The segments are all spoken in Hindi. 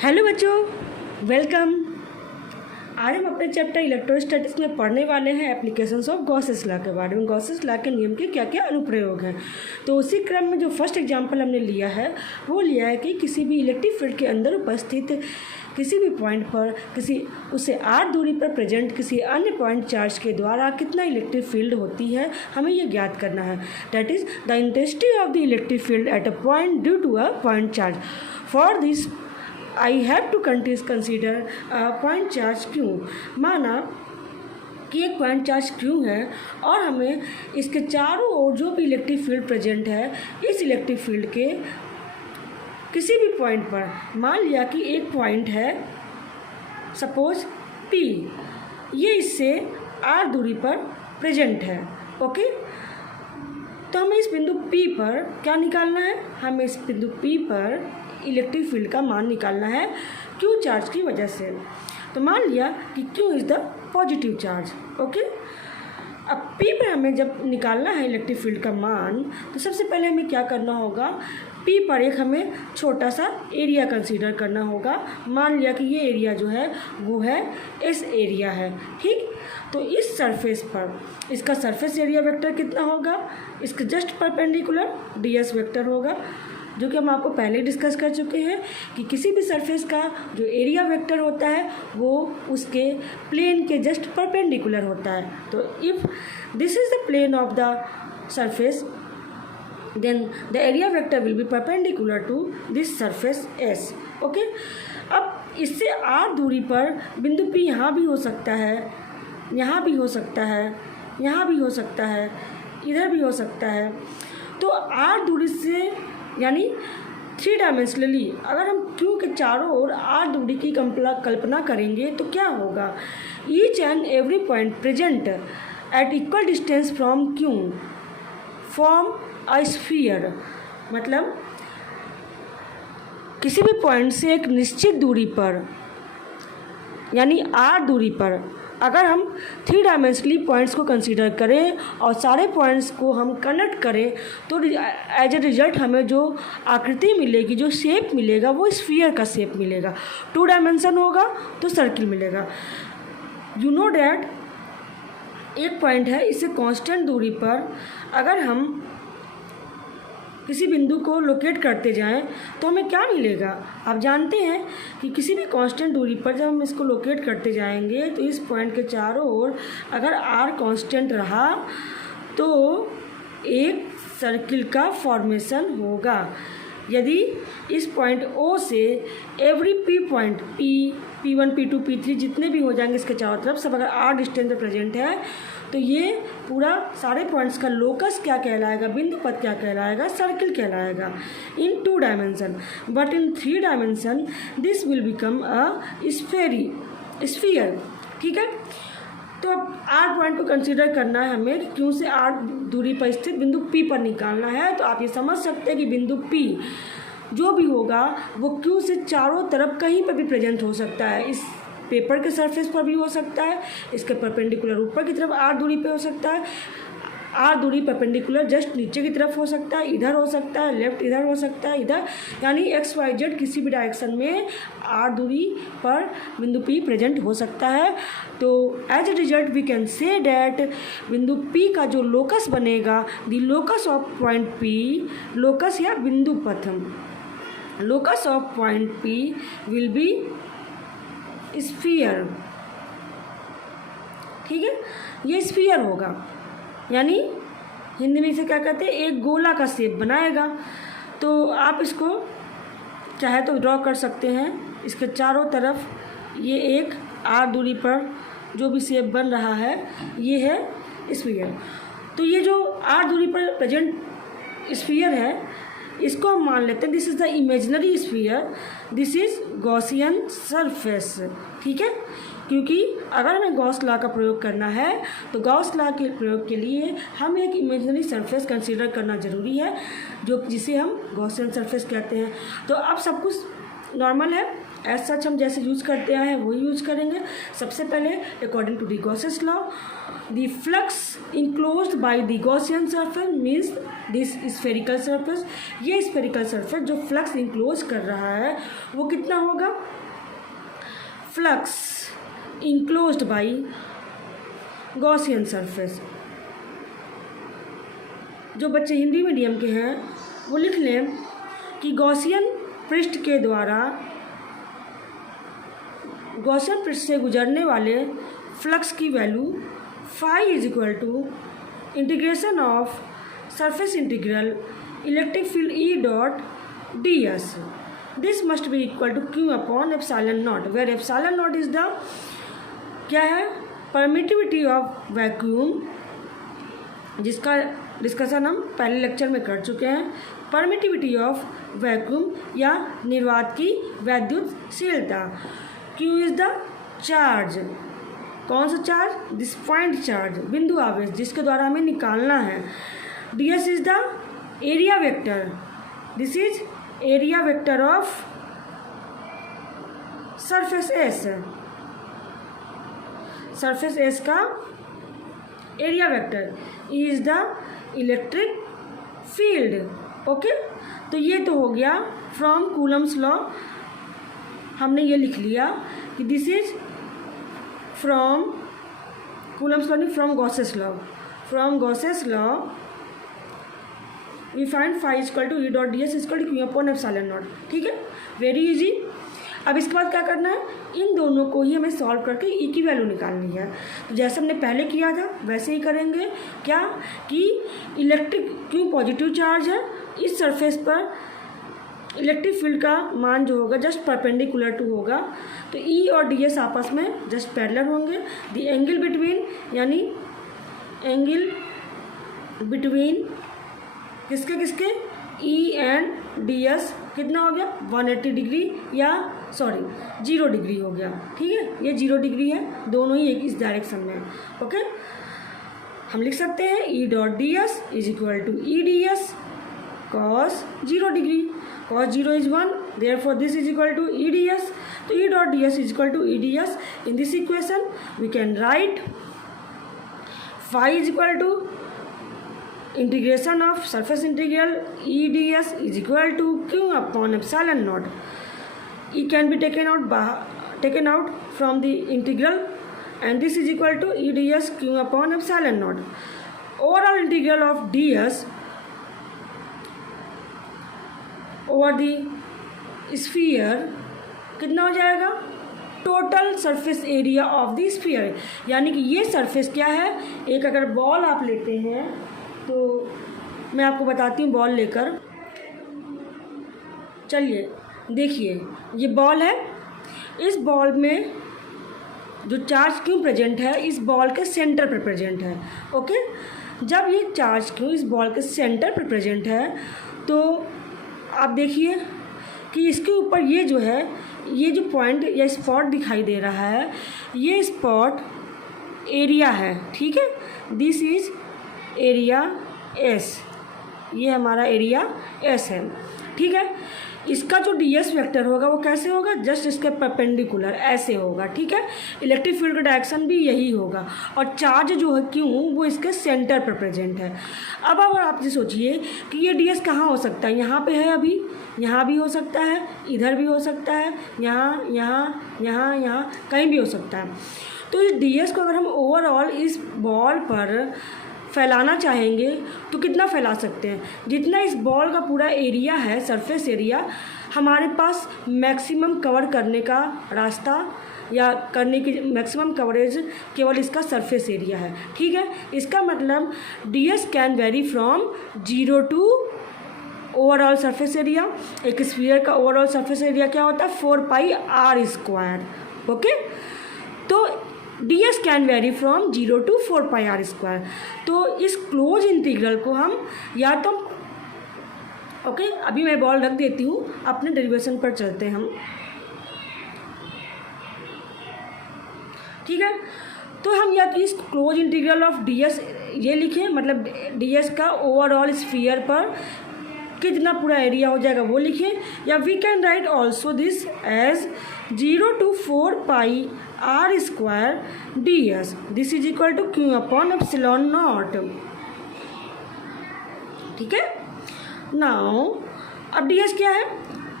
हेलो बच्चों, वेलकम। आज हम अपने चैप्टर इलेक्ट्रोस्टैटिक्स में पढ़ने वाले हैं एप्लीकेशंस ऑफ गॉसेस लॉ के बारे में। गॉसेस लॉ के नियम के क्या क्या अनुप्रयोग हैं। तो उसी क्रम में जो फर्स्ट एग्जांपल हमने लिया है वो लिया है कि किसी भी इलेक्ट्रिक फील्ड के अंदर उपस्थित किसी भी पॉइंट पर उससे r दूरी पर प्रेजेंट किसी अन्य पॉइंट चार्ज के द्वारा कितना इलेक्ट्रिक फील्ड होती है, हमें यह ज्ञात करना है। That is the intensity of the electric field at a point due to a point charge. For this I have to consider point charge Q। माना कि एक पॉइंट चार्ज Q है और हमें इसके चारों ओर जो भी इलेक्ट्रिक फील्ड प्रेजेंट है, इस इलेक्ट्रिक फील्ड के किसी भी पॉइंट पर, मान लिया कि एक पॉइंट है सपोज P, ये इससे R दूरी पर प्रेजेंट है। ओके, तो हमें इस बिंदु P पर क्या निकालना है? हमें इस बिंदु P पर इलेक्ट्रिक फील्ड का मान निकालना है Q चार्ज की वजह से। तो मान लिया कि Q is the positive charge. Okay, अब P पर हमें जब निकालना है इलेक्ट्रिक फील्ड का मान, तो सबसे पहले हमें क्या करना होगा? P पर एक हमें छोटा सा एरिया कंसीडर करना होगा। मान लिया कि ये एरिया जो है वो है S एरिया है। ठीक, तो इस सरफेस पर इसका सरफेस एरिया वेक्टर कितना होगा? इसके जस्ट परपेंडिकुलर ds वेक्टर होगा, जो कि हम आपको पहले डिस्कस कर चुके हैं कि किसी भी सरफेस का जो एरिया वेक्टर होता है वो उसके प्लेन के जस्ट परपेंडिकुलर होता है। तो if this is the plane of the surface, then the area vector will be perpendicular to this surface S। Okay, अब इससे r दूरी पर बिंदु P यहाँ भी हो सकता है, यहाँ भी हो सकता है, यहाँ भी हो सकता है, इधर भी हो सकता है। तो r दूरी से यानी 3 डायमेंशनली अगर हम Q के चारों ओर r दूरी की कल्पना करेंगे तो क्या होगा? Each and every point present at equal distance from Q form a sphere. मतलब किसी भी पॉइंट से एक निश्चित दूरी पर यानी r दूरी पर अगर हम 3 डायमेंशनली पॉइंट्स को कंसीडर करें और सारे पॉइंट्स को हम कनेक्ट करें, तो एज ए रिजल्ट हमें जो आकृति मिलेगी, जो शेप मिलेगा, वो स्फीयर का शेप मिलेगा। 2 डायमेंशन होगा तो सर्किल मिलेगा। यू नो डैट एक पॉइंट है, इससे कांस्टेंट दूरी पर अगर हम किसी बिंदु को लोकेट करते जाएं तो हमें क्या मिलेगा? आप जानते हैं कि किसी भी कांस्टेंट दूरी पर जब हम इसको लोकेट करते जाएंगे तो इस पॉइंट के चारों ओर अगर r कांस्टेंट रहा तो एक सर्किल का फॉर्मेशन होगा। यदि इस पॉइंट O से every P point P1 P2 P3 जितने भी हो जाएंगे इसके चारों तरफ, सब अगर r डिस्टेंस पर प्रेजेंट है तो ये पूरा सारे पॉइंट्स का लोकस क्या कहलाएगा? बिंदु पथ क्या कहलाएगा? सर्किल कहलाएगा इन 2 dimension. But in 3 dimension this will become a sphere. ठीक है, तो अब r पॉइंट को कंसीडर करना है हमें, Q से r दूरी पर स्थित बिंदु P पर निकालना है। तो आप ये समझ सकते हैं कि बिंदु P जो भी होगा वो Q से चारों तरफ कहीं पर भी प्रेजेंट हो सकता है। इस पेपर के सरफेस पर भी हो सकता है, इसके परपेंडिकुलर ऊपर की तरफ r दूरी पे हो सकता है, r दूरी परपेंडिकुलर जस्ट नीचे की तरफ हो सकता है, इधर हो सकता है, लेफ्ट इधर हो सकता है, इधर, यानी XYZ किसी भी डायरेक्शन में r दूरी पर बिंदु P प्रेजेंट हो सकता है। तो as a result we can say that बिंदु P का जो लोकस बनेगा, the locus of point P, locus या बिंदु पथ, locus of point P will be sphere. ठीक है, ये स्फीयर होगा, यानी हिंदी में इसे क्या कहते हैं? एक गोला का शेप बनाएगा। तो आप इसको चाहे तो ड्रॉ कर सकते हैं। इसके चारों तरफ ये एक r दूरी पर जो भी शेप बन रहा है ये है स्फीयर। तो ये जो r दूरी पर प्रेजेंट स्फीयर है इसको हम मान लेते हैं this is the imaginary sphere, this is Gaussian surface. ठीक है, क्योंकि अगर हमें गॉस लॉ का प्रयोग करना है तो गॉस लॉ के प्रयोग के लिए हमें एक इमेजिनरी सरफेस कंसीडर करना ज़रूरी है, जो जिसे हम गॉसियन सरफेस कहते हैं। तो अब सब कुछ नॉर्मल है, एज सच हम जैसे यूज़ करते आए हैं वही यूज़ करेंगे। सबसे पहले according to the Gauss's law, the flux enclosed by the Gaussian surface means this spherical surface. ये स्फेरिकल सरफेस जो फ्लक्स इनक्लोज कर रहा है वो कितना होगा? Flux enclosed by Gaussian surface. जो बच्चे हिंदी मीडियम के हैं वो लिख लें कि गॉसियन पृष्ठ के द्वारा, गॉसियन पृष्ठ से गुजरने वाले फ्लक्स की value phi is equal to integration of surface integral electric field E dot D S. This must be equal to Q upon epsilon naught, where epsilon naught is the क्या है? परमिटिविटी ऑफ वैक्यूम, जिसका डिस्कशन हम पहले लेक्चर में कर चुके हैं। परमिटिविटी ऑफ वैक्यूम या निर्वात की वैद्युतशीलता। क्यू इज द चार्ज, कौन सा चार्ज? दिस पॉइंट चार्ज, बिंदु आवेश जिसके द्वारा हमें निकालना है। D S is the area vector, this is area vector of surface S, surface S का area vector. E is the electric field. Okay, तो ये तो हो गया फ्रॉम कूलम्स लॉ। हमने ये लिख लिया कि this is from Coulomb's law, नहीं from Gauss's law. From Gauss's law we find phi equal to E dot D S equal to Q upon epsilon not. ठीक है, वेरी इजी। अब इसके बाद क्या करना है? इन दोनों को ही हमें सॉल्व करके ई की वैल्यू निकालनी है। तो जैसे हमने पहले किया था वैसे ही करेंगे। क्या कि इलेक्ट्रिक, क्यों पॉजिटिव चार्ज है, इस सरफेस पर इलेक्ट्रिक फील्ड का मान जो होगा जस्ट परपेंडिकुलर टू होगा, तो ई और डी एस आपस में जस्ट पैरेलल होंगे। द एंगल बिटवीन, यानी एंगल बिटवीन किसके किसके, ई एंड डी एस कितना हो गया? 180 डिग्री या सॉरी 0 डिग्री हो गया। ठीक है, ये 0 डिग्री है, दोनों ही एक इस डायरेक्शन में। ओके, हम लिख सकते हैं E dot D S is equal to E D S cos 0 degree. Cos 0 is 1, therefore this is equal to E D S. तो E dot D S is equal to E D S. In this equation we can write phi is equal to integration of surface integral E ds is equal to q upon epsilon naught. E can be taken out from the integral, and this is equal to E ds q upon epsilon naught. Overall integral of ds over the sphere कितना हो जाएगा? Total surface area of the sphere. यानी कि ये सरफेस क्या है? एक अगर बॉल आप लेते हैं तो मैं आपको बताती हूँ बॉल लेकर। चलिए देखिए, ये बॉल है। इस बॉल में जो चार्ज क्यों प्रेजेंट है, इस बॉल के सेंटर पर प्रेजेंट है। ओके, जब ये चार्ज क्यों इस बॉल के सेंटर पर प्रेजेंट है तो आप देखिए कि इसके ऊपर ये जो है, ये जो पॉइंट या स्पॉट दिखाई दे रहा है, ये स्पॉट एरिया है। ठीक है, दिस इज एरिया एस, ये हमारा एरिया एस है। ठीक है, इसका जो डी एस वेक्टर होगा वो कैसे होगा? जस्ट इसके परपेंडिकुलर ऐसे होगा। ठीक है, इलेक्ट्रिक फील्ड का डायरेक्शन भी यही होगा, और चार्ज जो है क्यों वो इसके सेंटर पर प्रेजेंट है। अब आप ये सोचिए कि ये डी एस कहाँ हो सकता है? यहाँ पे है, अभी यहाँ भी हो सकता है, इधर भी हो सकता है, यहाँ यहाँ यहाँ यहाँ कहीं भी हो सकता है। तो इस डी एस को अगर हम ओवरऑल इस बॉल पर फैलाना चाहेंगे तो कितना फैला सकते हैं? जितना इस बॉल का पूरा एरिया है, सरफेस एरिया, हमारे पास मैक्सिमम कवर करने का रास्ता या करने की मैक्सिमम कवरेज केवल इसका सरफेस एरिया है। ठीक है, इसका मतलब d s can vary from 0 to overall surface area. एक स्फीयर का ओवरऑल सरफेस एरिया क्या होता है? 4 पाई आर स्क्वायर। ओके, तो d s can vary from 0 to 4 pi r square. तो इस क्लोज इंटीग्रल को हम या तो ओके, अभी मैं बॉल रख देती हूँ, अपने डेरिवेशन पर चलते हैं हम। ठीक है, तो हम या तो इस close integral of d s ये लिखें, मतलब डी एस का ओवरऑल स्फीयर पर कितना पूरा एरिया हो जाएगा वो लिखें, या we can write also this as 0 to 4 pi r square ds, this is equal to Q upon epsilon not. ठीक है, नाउ अब ds क्या है,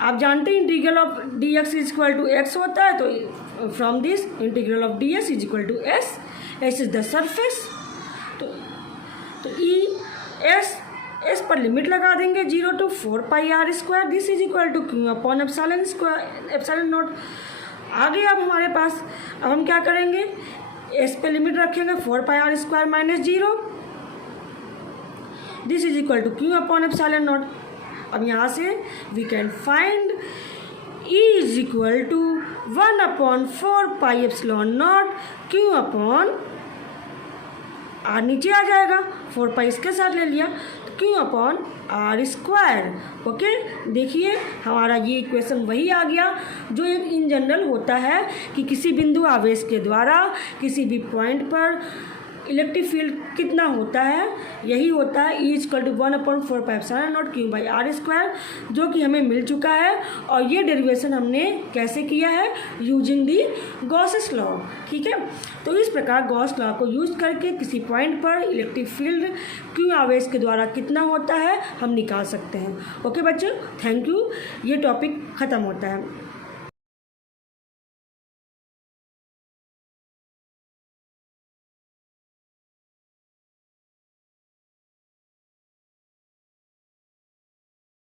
आप जानते हैं integral of dx is equal to x होता है, तो from this integral of ds is equal to s, s is the surface, तो ई एस पर लिमिट लगा देंगे 0 to 4 pi r square, this is equal to Q upon epsilon square epsilon naught. आगे अब हमारे पास, अब हम क्या करेंगे, एस पे लिमिट रखेंगे 4 pi r square minus 0, this is equal to Q upon epsilon naught. अब यहाँ से we can find E is equal to 1 upon 4 pi epsilon naught Q upon r, नीचे आ जाएगा 4 pi इसके साथ ले लिया, तो Q upon r square. Okay, देखिए हमारा ये इक्वेशन वही आ गया जो एक इन जनरल होता है कि किसी बिंदु आवेश के द्वारा किसी भी पॉइंट पर इलेक्ट्रिक फील्ड कितना होता है, यही होता है E equal to 1/4 pi epsilon naught Q by r square, जो कि हमें मिल चुका है। और ये डेरिवेशन हमने कैसे किया है, यूजिंग दी गॉसेस लॉ। ठीक है, तो इस प्रकार गॉस लॉ को यूज करके किसी पॉइंट पर इलेक्ट्रिक फील्ड क्यू आवेश के द्वारा कितना होता है हम निकाल सकते हैं। ओके बच्चों, थैंक यू, ये टॉपिक ख़त्म होता है।